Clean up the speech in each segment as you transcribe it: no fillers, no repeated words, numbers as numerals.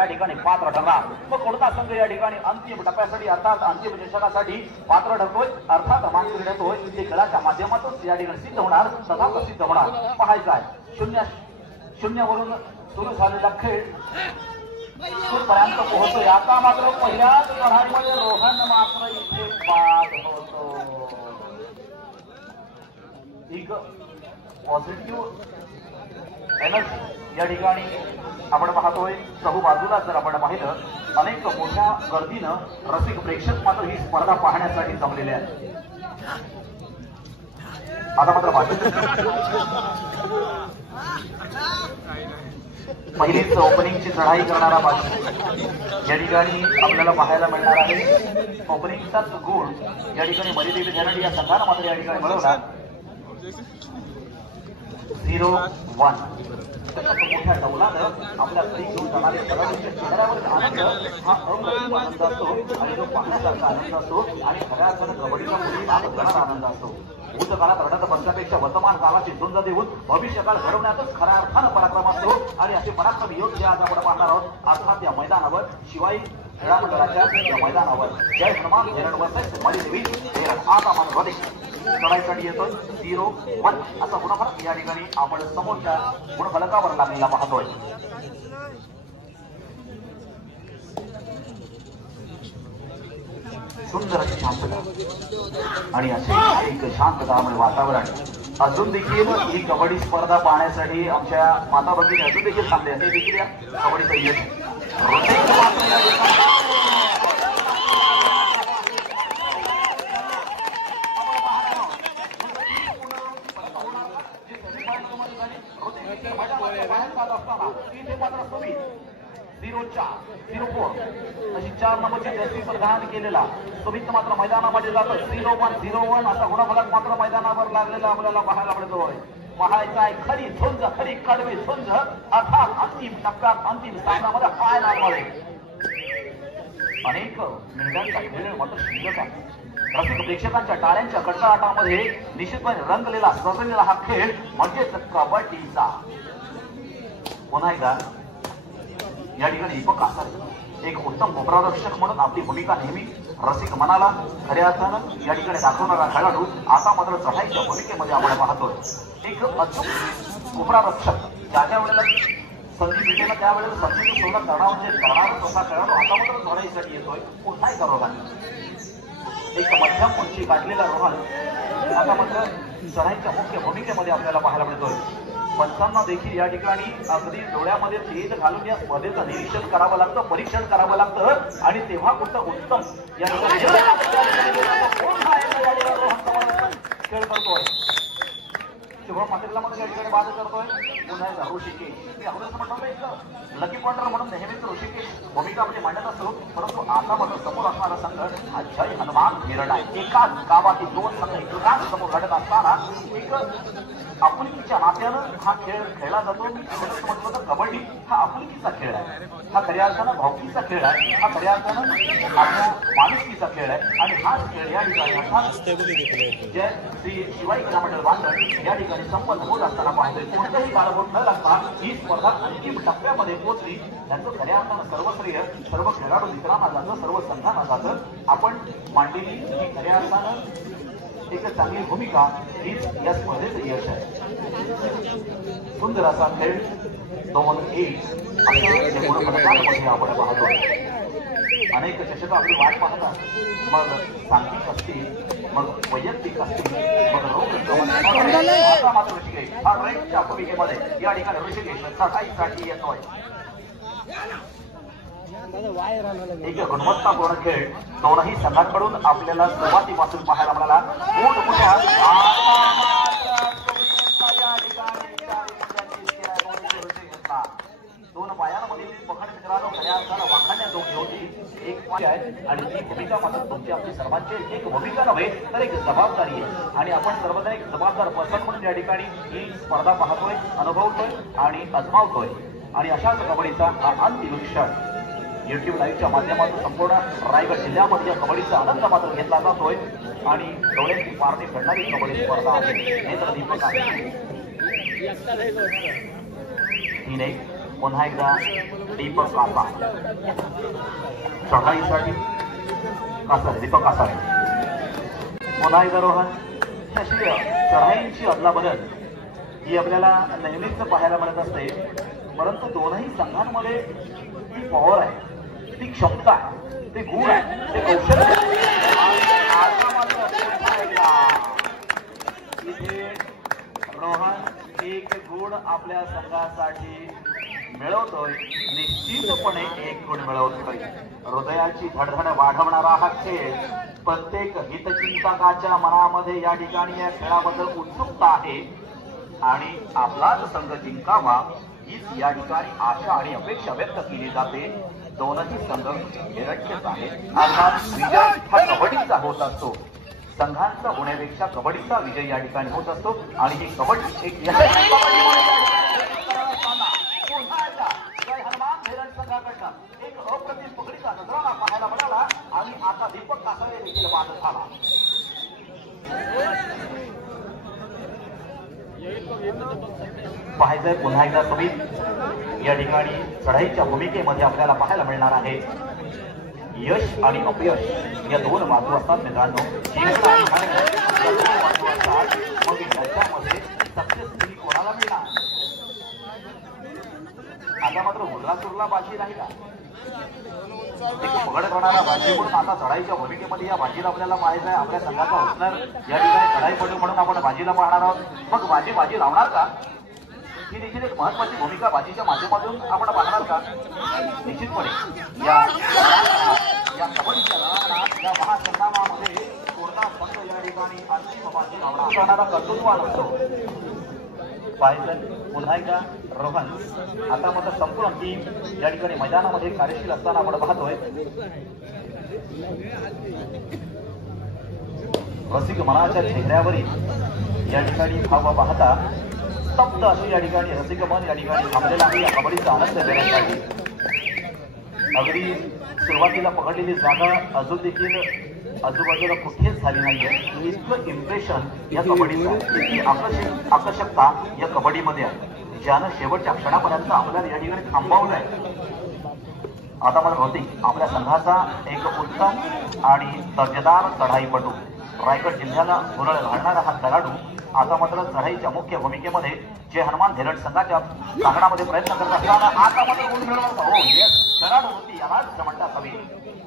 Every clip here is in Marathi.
या ठिकाणी पात्र ठरला। मग कोणता संघ या ठिकाणी अंतिम टप्प्यासाठी अर्थात अंतिम चषकासाठी पात्र ठरतोय अर्थात मानकरी ठरतोय ते खेळाच्या माध्यमातून या ठिकाणी सिद्ध होणार तथा प्रसिद्ध होणार पाहायचं आहे। 0-0 वरून सुरू झालेला खेळ पर्यंत पोहोचतोय। आता मात्र पहिल्याच लढाईमध्ये रोहन मात्र इथे बाद होतो। एक पॉझिटिव्ह एनर्जी या ठिकाणी आपण पाहतोय। चहू बाजूला जर आपण पाहिलं अनेक मोठ्या गर्दीनं रसिक प्रेक्षक मात्र ही स्पर्धा पाहण्यासाठी जमलेले आहेत। आता मात्र पहिलीच ओपनिंगची चढाई करणारा बाजी या ठिकाणी आपल्याला पाहायला मिळणार आहे। ओपनिंगचाच गुण या ठिकाणी मरिदेवी धनडी या संघानं मात्र या ठिकाणी मिळवला। 0-1 मोठ्या डौलानं आपल्या घरी घेऊन जाणारे पराभूतीच्या चेहऱ्यावर आनंद हा अप्रतिम आनंद असतो आणि जो पाहण्यासारखा आनंद असतो आणि खऱ्या अर्थानं कबड्डीचा पुढे नाद करणारा आनंद असतो। भूतकाळात रडत बसण्यापेक्षा वर्तमान काळाची झुंज देऊन भविष्यकाळ घडवण्यातच खऱ्या अर्थानं पराक्रम असतो आणि असे पराक्रम योद्धे आज आपण पाहणार आहोत। अर्थात या मैदानावर शिवाई क्रीडा मंडळाच्या या मैदानावर जय हनुमान धीरण वर्सेस मरिदेवी धीरण आता मध्ये चढाईसाठी येतोय। 0-1 असा गुणफलक या ठिकाणी आपण समोरच्या गुणफलकावर लागलेला पाहतोय। सुंदर अशी शांतता आणि असे एक शांततामय वातावरण अजून देखील ही कबड्डी स्पर्धा पाहण्यासाठी आमच्या माता भगिनी अजून देखील थांबले ते देखील या कबड्डीचं यश अशी 4 नंबरची जर्सी प्रदान केलेला सुमित मात्र मैदानामध्ये जातो। 0-1 असा गुणफलक मात्र मैदानावर लागलेला आपल्याला पाहायला मिळतोय। पाहायचा आहे खरी झुंज खरी कडवी झुंज अर्थात अंतिम टप्प्यात अंतिम सामन्यामध्ये फायनलमध्ये अनेक मिनिटांचा खेळ मात्र शिल्लक आहे। रसिक प्रेक्षकांच्या टाळ्यांच्या कडकडाटामध्ये निश्चितपणे रंगलेला सजलेला हा खेळ म्हणजेच कबड्डीचा। पुन्हा एकदा या ठिकाणी दीपक कासारे एक उत्तम उपरारक्षक म्हणून आपली भूमिका नेहमी रसिक मनाला खऱ्या अर्थानं या ठिकाणी दाखवणारा खेळाडू आता मात्र चढाईच्या भूमिकेमध्ये आपण पाहतोय। एक अचूक उपरारक्षक ज्या वेळेला संधी मिळते त्यावेळेला संधीचं सोनं करणार म्हणजे करणारा तसा खेळाडू आता मात्र चढाईसाठी येतोय। पुन्हा एकदा रोहन एक मध्यम उंची गाठलेला रोहन आता मात्र चढाईच्या मुख्य भूमिकेमध्ये आपल्याला पाहायला मिळतोय। पंचांना देखील या ठिकाणी अगदी डोळ्यामध्ये तेज घालून या स्पर्धेचं निरीक्षण करावं लागतं परीक्षण करावं लागतं आणि तेव्हा कुठं उत्तम या ठिकाणी खेळ करतोय। शुभम मातेला मध्ये या ठिकाणी बाद करतोय। पुन्हा एकदा ऋषिकेश मी अगोदर म्हटलं एक लकी पॉइंटर म्हणून नेहमीच ऋषिकेश भूमिका म्हणजे मांडत असतो परंतु आता मात्र समोर असणारा संघ हा जय हनुमान धीरण आहे। एकाच गावातील 2 संघ एकाच समोर लढत असताना एक आपुलकीच्या नात्यानं हा खेळ खेळला जातो। म्हटलं तर कबड्डी हा आपुलकीचा खेळ आहे। हा खऱ्या अर्थानं भावकीचा खेळ आहे। हा खऱ्या अर्थानं आपल्या माणुसकीचा खेळ आहे आणि हाच खेळ या ठिकाणी अर्थात जय श्री शिवाई क्रीडा मंडळ बांधण या ठिकाणी संपन्न होत असताना पाहतोय। कोणताही काळभोग न लागता ही स्पर्धा अंतिम टप्प्यामध्ये पोहोचली। त्यांचं खऱ्या अर्थानं सर्व श्रेय सर्व खेळाडू मित्रांना जातं सर्व संघांना जातं। आपण मांडलेली ही खऱ्या अर्थानं एक चांगली भूमिका हीच या स्पर्धेचं यश आहे। सुंदर असा खेळ 2-1 अशा गुणफलकामध्ये आपण पाहतो। अनेक चषक आपली वाट पाहतात मग सांघिक असतील मग वैयक्तिक असतील मग मात्र ऋषिकेश हा रेडच्या भूमिकेमध्ये या ठिकाणी ऋषिकेश चढाईसाठी येतोय। एक गुणवत्तापूर्ण खेळ दोनही संघांकडून आपल्याला सुरुवातीपासून पाहायला मिळाला। मोठमोठ्या दोन पायांमध्ये पकड मित्रांनो खऱ्या अर्थानं वाखाणण्यात दोघी होती। एक पाय आहे आणि ती भूमिका मात्र तुमची आपली सर्वांची एक भूमिका नव्हे तर एक जबाबदारी आहे आणि आपण सर्वजण एक जबाबदार पर्सन म्हणून या ठिकाणी ही स्पर्धा पाहतोय अनुभवतोय आणि अजमावतोय आणि अशाच कबड्डीचा हा अंतिम क्षण YouTube लाईव्हच्या माध्यमातून संपूर्ण रायगड जिल्ह्यामध्ये कबड्डीचा आनंद मात्र घेतला जातोय आणि डोळ्यांची पारणी फेडणारी कबड्डी स्पर्धा आहे। नेत्र दीपक 3-1 पुन्हा एकदा दीपक कासा चढाईसाठी कासारे दीपक कासारे पुन्हा एकदा रोहन. अशी चढाईची अदलाबदल ही आपल्याला नेहमीच पाहायला मिळत असते, परंतु दोनही संघांमध्ये ती पॉवर आहे, ती क्षमता आहे, ते गुण आहे, ते कौशल्य इथे रोहन एक गुण आपल्या संघासाठी मिळवतोय, निश्चितपणे एक गुण मिळवतोय. हृदयाची धडधड वाढवणारा हा खेळ प्रत्येक हितचिंतकाच्या मनामध्ये या ठिकाणी या खेळाबद्दल उत्सुकता आहे आणि आपलाच संघ जिंकावा हीच या ठिकाणी आशा आणि अपेक्षा व्यक्त केली जाते. दोनही संघ निरक्षच आहेत. अर्थात विजय हा कबड्डीचा होत असतो, संघांचा होण्यापेक्षा कबड्डीचा विजय या ठिकाणी होत असतो आणि ही कबड्डी एक हनुमान धेरण संघाकडनं एक अप्रतिम पकडीचा नजराणा पाहायला मिळाला आणि आता दीपक कासारे देखील बाद झाला. पाहायचंय पुन्हा एकदा तुम्ही या ठिकाणी चढाईच्या भूमिकेमध्ये आपल्याला पाहायला मिळणार आहे. यश आणि अपयश या दोन बाजू असतात मित्रांनो. मग याच्यामध्ये सक्सेसफुली कोणाला मिळणार? आता मात्र उरला बाजी राहिला, एक पगड करणारा बाजी म्हणून आता चढाईच्या भूमिकेमध्ये या बाजीला आपल्याला पाहायचं आहे. आपल्या संघाचा ओपनर या ठिकाणी चढाईपटू म्हणून आपण बाजीला पाहणार आहोत. मग बाजी लावणार का? ही देखील एक महत्वाची भूमिका बाजीच्या माध्यमातून आपण पाहणार का? निश्चितपणे या कबड्डीच्या या महासंग्रामामध्ये कोणता फक्त या ठिकाणी अंतिम बाजी लावणार करणारा कर्तृत्ववान असतो. पाहायचं पुन्हा एकदा रोहन. आता मात्र संपूर्ण टीम या ठिकाणी मैदानामध्ये कार्यशील असताना आपण पाहतोय. रसिक मनाच्या चेहऱ्यावरील या ठिकाणी भाव पाहता स्तब्ध अशी या ठिकाणी रसिक मन या ठिकाणी थांबलेला आहे या कबड्डीचा आनंद घेण्यासाठी. अगदी सुरुवातीला पकडलेली जागा अजून देखील आजूबाजूला कुठेच झाली नाहीये. इतकं इम्प्रेशन या कबड्डीचं, इतकी आकर्षकता या कबड्डीमध्ये आहे ज्यानं शेवटच्या क्षणापर्यंत आपल्याला या ठिकाणी थांबवलंय. आता मला होती आपल्या संघाचा एक उत्तम आणि दर्जेदार चढाईपटू, रायगड जिल्ह्याला गुरळ घालणारा हा खेळाडू आता मात्र चढाईच्या मुख्य भूमिकेमध्ये जे हनुमान धेरण संघाच्या प्रांगणामध्ये प्रयत्न करत असताना आता मात्र गुण मिळवणार. हो येस, खेळाडू होती यालाच म्हणतात हवी.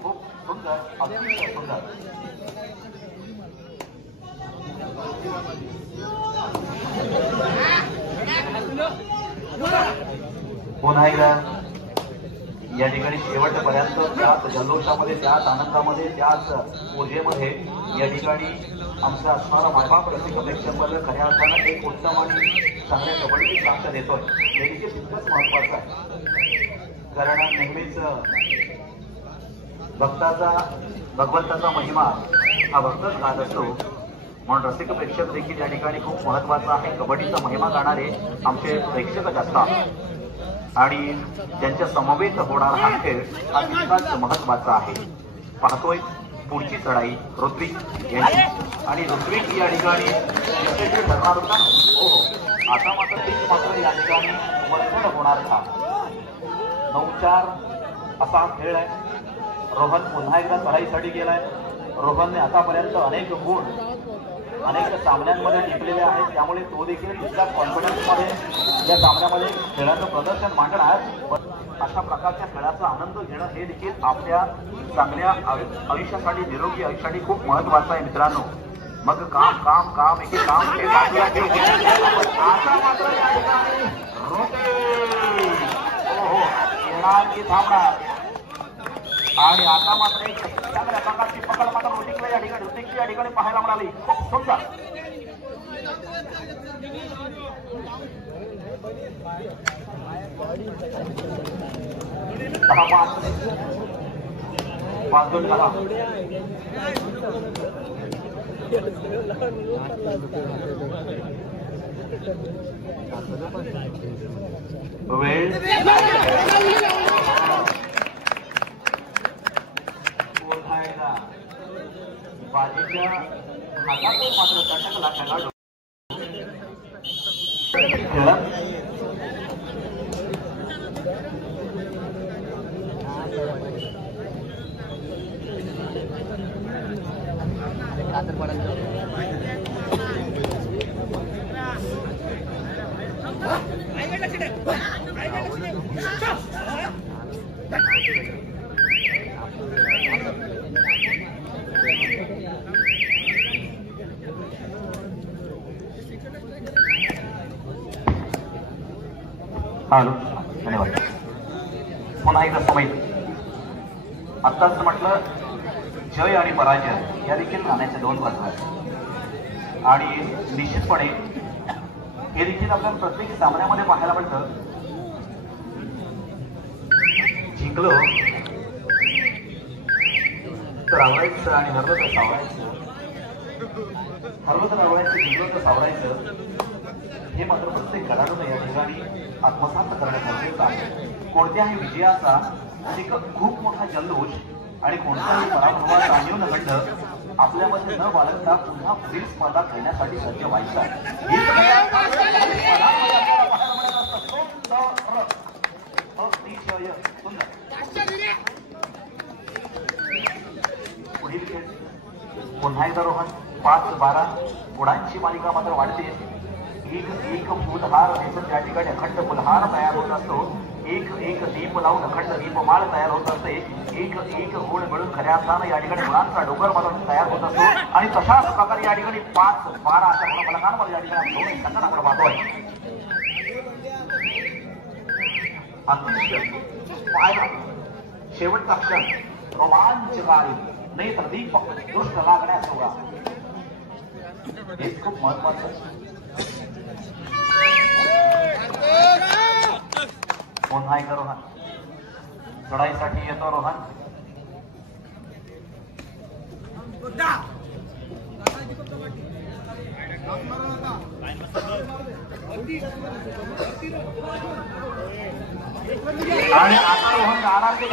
खूप सुंदर, अतिशय सुंदर. पुन्हा एकदा या ठिकाणी शेवटपर्यंत त्याच जल्लोषामध्ये, त्याच आनंदामध्ये, त्याच ऊर्जेमध्ये या ठिकाणी आमचा असणारा मायबाप रसिक प्रेक्षकांना खऱ्या अर्थानं एक उत्तम आणि चांगल्या कबड्डीची साक्ष देतोय. हे देखील तितकंच महत्वाचं आहे, कारण नेहमीच भगवंताचा महिमा हा भक्तच गात असतो. म्हणून रसिक प्रेक्षक देखील या ठिकाणी खूप महत्वाचा आहे. कबड्डीचा महिमा गाणारे आमचे प्रेक्षकच असतात आणि त्यांच्या समवेत होणारा हा खेळ हा तितकाच महत्वाचा आहे. पाहतोय पुढची चढाई ऋत्विक यांची आणि ऋत्विक या ठिकाणी यशस्वी ठरणार होता. हो हो, आता मात्र या ठिकाणी वरचढ होणार का? 9-4 असा खेळ आहे. रोहन पुन्हा एकदा चढाईसाठी गेलाय. रोहनने आतापर्यंत अनेक गुण अनेक सामन्यांमध्ये टिकलेले आहेत, त्यामुळे तो देखील तितक्या कॉन्फिडन्समध्ये या सामन्यामध्ये खेळाचं प्रदर्शन मांडणार. अशा प्रकारच्या खेळाचा आनंद घेणं हे देखील आपल्या चांगल्या आयुष्यासाठी, निरोगी आयुष्यासाठी खूप महत्वाचं आहे मित्रांनो. मग काम काम काम एक काम हे बाजूला आता मात्र येणार की थांबणार आणि आता मात्र एक चांगल्या प्रकारची पकड मात्र ऋतिकला या ठिकाणी पाहायला मिळाली. खूप सुंदर. पाच झाला. वेळ बाजीच्या हातातून मात्र चटकला खेळाडू. हॅलो, धन्यवाद. पुन्हा एकदा समय आत्ताच म्हटलं, जय आणि पराजय या देखील नाण्याच्या दोन बाजू आहेत आणि निश्चितपणे हे देखील आपल्याला प्रत्येक सामन्यामध्ये पाहायला मिळतं. जिंकलो तर आवडायचं आणि हरवलं तर सावरायचं, हरवलं तर आवडायचं, जिंकलो तर सावरायचं, हे मात्र प्रत्येक खेळाडूने या ठिकाणी आत्मसात करण्यात गरजेचं आहे. कोणत्याही विजयाचा एक खूप मोठा जल्लोष आणि कोणत्याही पराभवाचा न्यूनगंड आपल्यामध्ये न बाळगता पुन्हा पुढील स्पर्धा खेळण्यासाठी सज्ज व्हायचं आहे. पुढील खेळ पुन्हा एकदा रोहन 5-12 गुणांची मालिका मात्र वाढते. एक फुलहार दिसून त्या ठिकाणी अखंड फुलहार तयार होत असतो. एक दीप लावून अखंड दीपमाळ तयार होत असते. एक गुण मिळून खऱ्या अर्थानं या ठिकाणी गुणांचा डोंगर मात्र तयार होत असतो आणि तशाच प्रकारे या ठिकाणी 5-12 अशा गुणफलकांमध्ये या ठिकाणी दोन्ही संघांना आपण पाहतोय. अतिशय पाहायला शेवटचा क्षण रोमांचकारी, नेत्र दीपक दृष्ट लागण्यास होगा. हे खूप महत्वाचं. पुन्हा एकदा रोहन चढाईसाठी येतो. रोहन आणि आता रोहन जाणार की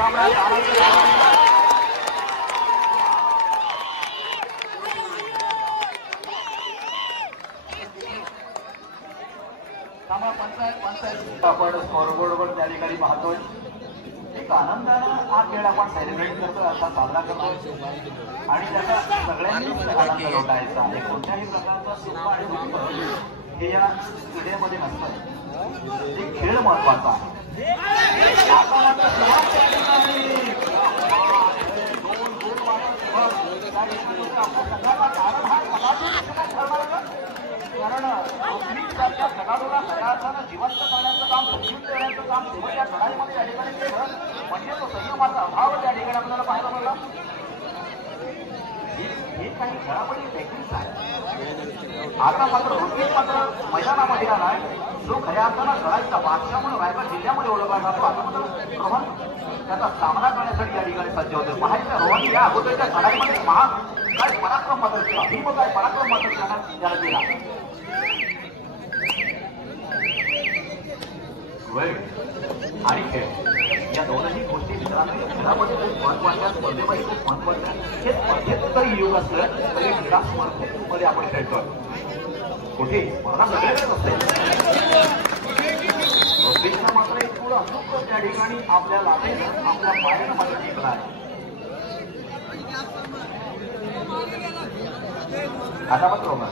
पंचायत आपण स्कोरबोर्डवर त्या ठिकाणी पाहतोय. एक आनंदानं हा खेळ आपण सेलिब्रेट करतोय, असा साजरा करतोय आणि त्याचा सगळ्यांनीच आनंद लुटायचा आहे. कोणत्याही प्रकारचा सुख आणि दुःख हे या क्रीडेमध्ये नसतं. हे खेळ महत्वाचा आहे. कारण खेळाडूला खऱ्या अर्थानं जिवंत करण्याचं काम, समजून देण्याचं काम केवळ या लढाईमध्ये या ठिकाणी केलं म्हणजे तो संयमाचा अभाव त्या ठिकाणी आपल्याला पाहायला मिळाला. हे काही खेळापैकी टेक्निक्स आहे. आता मात्र रोहित मात्र मैदानामध्ये आलाय, जो खऱ्या अर्थानं लढाईचा बादशाह म्हणून रायगड जिल्ह्यामध्ये ओळखला जातो. आता मात्र रोहन त्याचा सामना करण्यासाठी या ठिकाणी सज्ज होते. पाहायचं रोहन या अगोदरच्या लढाईमध्ये काय पराक्रम मात्र केला, भीम काय पराक्रम मात्र त्याला केला. वेळ आणि खेळ या दोनही गोष्टी मित्रांनो खेळामध्ये खूप महत्वाच्या, स्पर्धेमध्ये खूप महत्वाच्या. हे स्पर्धेत जरी युग असलं तरी क्रीडा स्पर्धेमध्ये आपण खेळतोय. कुठे मला सगळ्याच असते मात्र एक थोडं अचूक त्या ठिकाणी आपल्या लाभेनं आपल्या पायानं मात्र जिंकला आहे. आता मात्र होणार,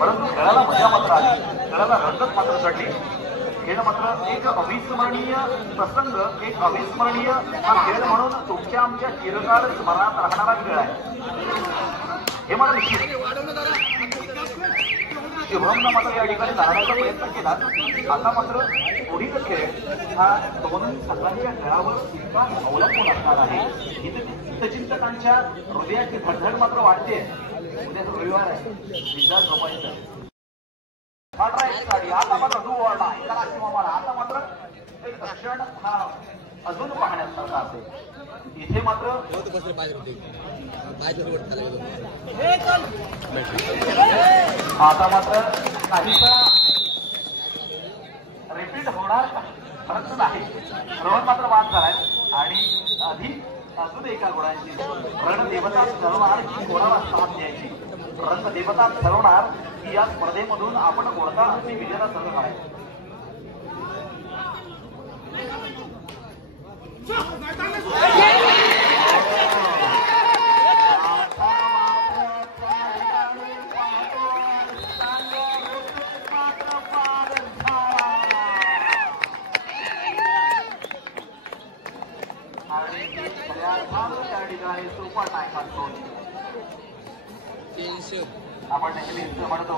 परंतु खेळाला मजा मात्र आली, खेळाला रंगत मात्र चढली. खेळ मात्र एक अविस्मरणीय प्रसंग, एक अविस्मरणीय हा खेळ म्हणून तुमच्या आमच्या चिरकाळ स्मरणात राहणारा खेळ आहे. हे मला निश्चित शुभमनं मात्र या ठिकाणी जाण्याचा प्रयत्न केला. आता मात्र पुढील खेळ हा दोन्ही संघांच्या खेळावर इतका अवलंबून असणार आहे. हितचिंतकांच्या हृदयाची धडधड मात्र वाढते. उद्या रविवार आहे, बिंदास झोपायचं. आता मात्र दुवळला एकाला किंवा मला आता मात्र एक क्षण हा अजून पाहण्यासारखा असेल. इथे मात्र आता मात्र काहीसा रिपीट होणार खरंच नाही. रोहन मात्र बाद झालाय आणि अजून एका गुणांची रणदेवता ठरवणार की कोणाला साथ द्यायची. रणदेवता ठरवणार की या स्पर्धेमधून आपण कोणता अंतिम विजेता संघ काढायचा. आपण नेहमीच म्हणतो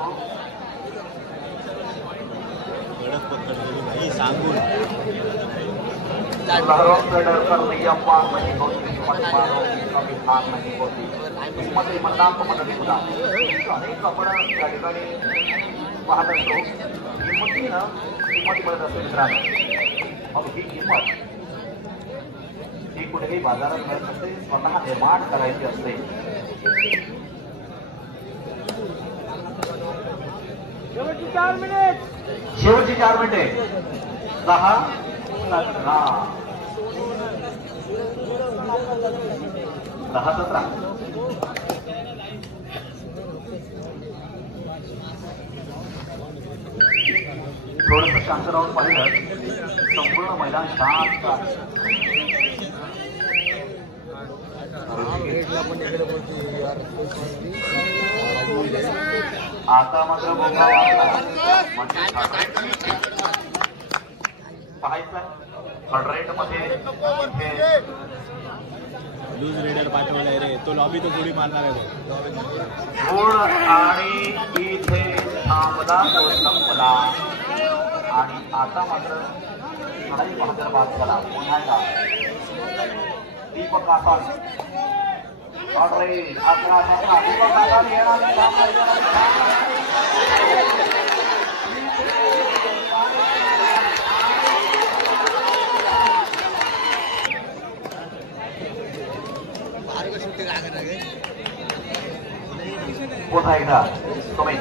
सांगून डरकर नहीं अफवाह नहीं होती कमी हार नहीं होती हिम्मत इमानदार को मदत खुदा अनेक आपण या ठिकाणी पाहत असतो हिम्मतीनं हिम्मत मिळत असते मित्रांनो मग ही हिम्मत ही कुठेही बाजारात मिळत असते स्वतः निर्माण करायची असते शेवटची 4 मिनिटे 10 17 थोडंसं शांत राहून पाहिलं संपूर्ण मैदान शांत आता मात्र पाहायचं थर्ड मध्ये लूज रेडर पाठवलाय रे तो लॉबी तो थोडी मारणार आहे गुण आणि इथे थांबला तो संपला आणि आता मात्र लढाई बहादर बाद झाला पुन्हा एकदा दीपक आसाद अकरा दीपक आसाद येणार पुन्हा एकदा तुम्ही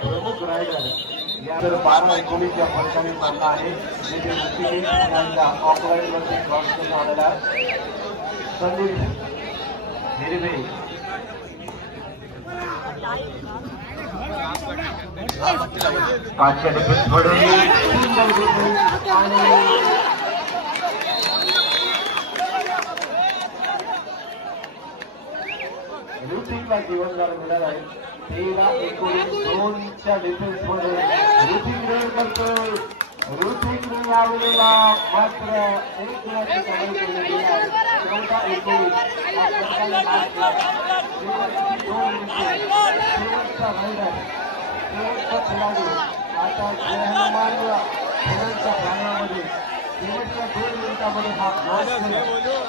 प्रमुख रायडर या 12-19 या फरकाने सामना आहे ऑफलाईन वरती क्रॉस करून आलेला संदीप हिरवे पाचशे ऋतिकला जीवनदार मिळाला आहे 13-19 डिफेन्स मध्ये ऋतिक रेड करतोय ऋतिकने यावेळेला मात्र 1 गुणाची कमाई केलेली आहे 14-19 शेवटचा रायडर शेवटचा खेळाडू आता खेळाडूला खेळांच्या प्राण्यामध्ये शेवटच्या 2 मिनिटांमध्ये हा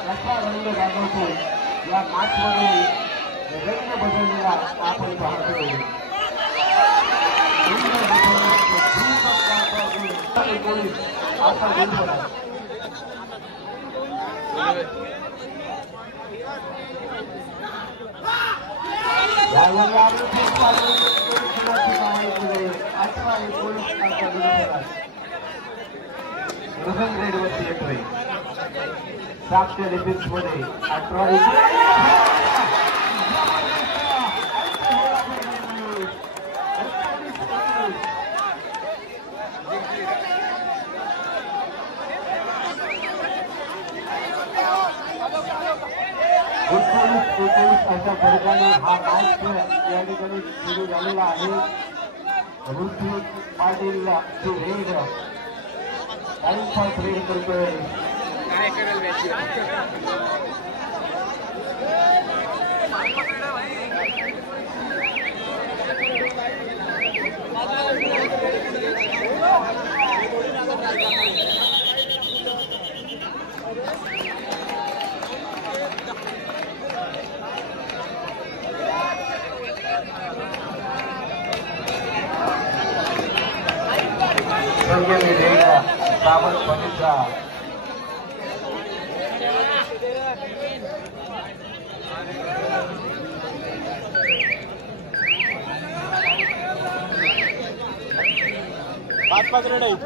कसा रंग दाखवतो या मॅचमध्ये रंग बदललेला आपण पाहतोय ग्रेडवरती येतोय 7 डिफेन्स मध्ये 18 अशा फरकाने हा मॅच या ठिकाणी सुरू झालेला आहे Hrithik Patil red timepass red करतोय पवित्रा पाच रेड आहेत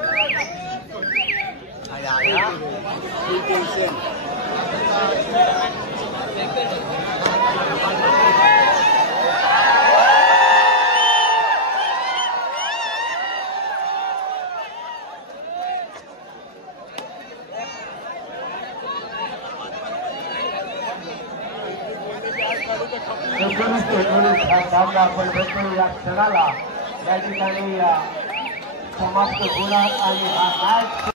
19-19 हा सामना आपण बघतो या क्षणाला या ठिकाणी समाप्त होणार आणि हा मॅच